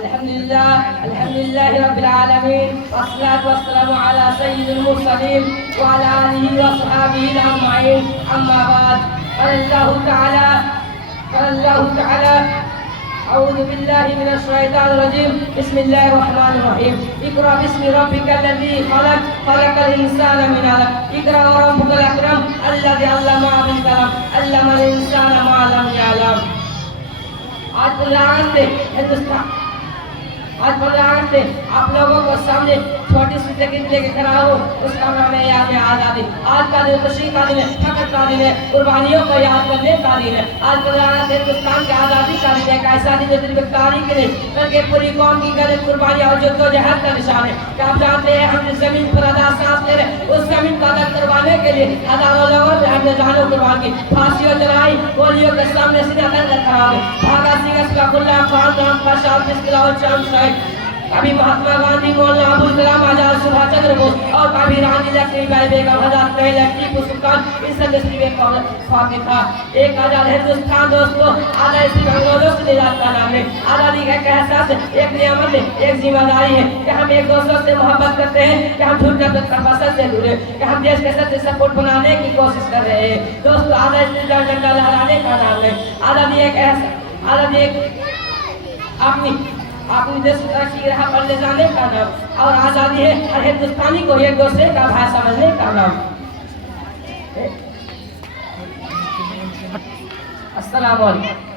अल्हम्दुलिल्लाह रब्बिल आलमीन वस्सलातु वस्सलामु अला सय्यिदिल मुरसलीन व अला आलिहि व अस्हाबिहि अजमईन अम्मा बाद अल्लाहु तआला अऊज़ु बिल्लाहि मिनश शैतानिर रजीम बिस्मिल्लाहिर रहमानिर रहीम इक़रा बिस्मि रब्बिकल लज़ी खलक़ खलक़ल इंसाना मिन अलक़ इक़रा व रब्बुकल अकरम अल्लज़ी अल्लमा बिल कलम अल्लमल इंसाना मा लम यअलम। आज बलिदान से आप लोगों को सामने छोटी सी तकरीर लेके खड़ा हो, उसका नाम है याद आज़ादी। आज का दिन खुशी का दिन है, फख्र का दिन है, कुर्बानियों को याद करने का दिन है। आज बलिदान से हिंदुस्तान की आज़ादी का दिन है, ऐसा दिन है सिर्फ तारीख के नहीं बल्कि पूरी कौम की गलत कुर्बानी और जद्दोजहद का निशान है। क्या आप जानते हैं हम जिस जमीन पर अदा सांस ले रहे, उस जमीन को अदा करवाने के लिए हजारों लोगों ने हमने जानों कुर्बान की, फांसियों जलाई, गोलियों के सामने सीधा दंगल खड़ा है। भगत सिंह, सलाउल्लाह खान, राम प्रसाद बिस्मिल्लाह चांद साहिब, कभी महात्मा गांधी, मौलाना अबुल कलाम आजाद, सुभाष चंद्र बोस और कभी रानी लक्ष्मीबाई बेगम, हज़रत पहले टीपू सुल्तान, इस इंडस्ट्री में फातिह था। एक आजाद हिंदुस्तान दोस्तों, आजाद सिर्फ अंग्रेजों से निजात का नाम है। आजादी का एहसास एक नियामत है, एक जिम्मेदारी है कि हम एक दूसरे से मोहब्बत करते हैं, कि हम झूठ नफरत का से दूर है, कि हम देश के सच्चे सपोर्ट बनाने की कोशिश कर रहे हैं। दोस्तों, आजादी झंडा लहराने का नाम है। आजादी एक अपनी देश की राह पर ले जाने का नाम, और आज़ादी है हर हिंदुस्तानी को एक दूसरे का भाई समझने का नाम। अस्सलाम वालेकुम।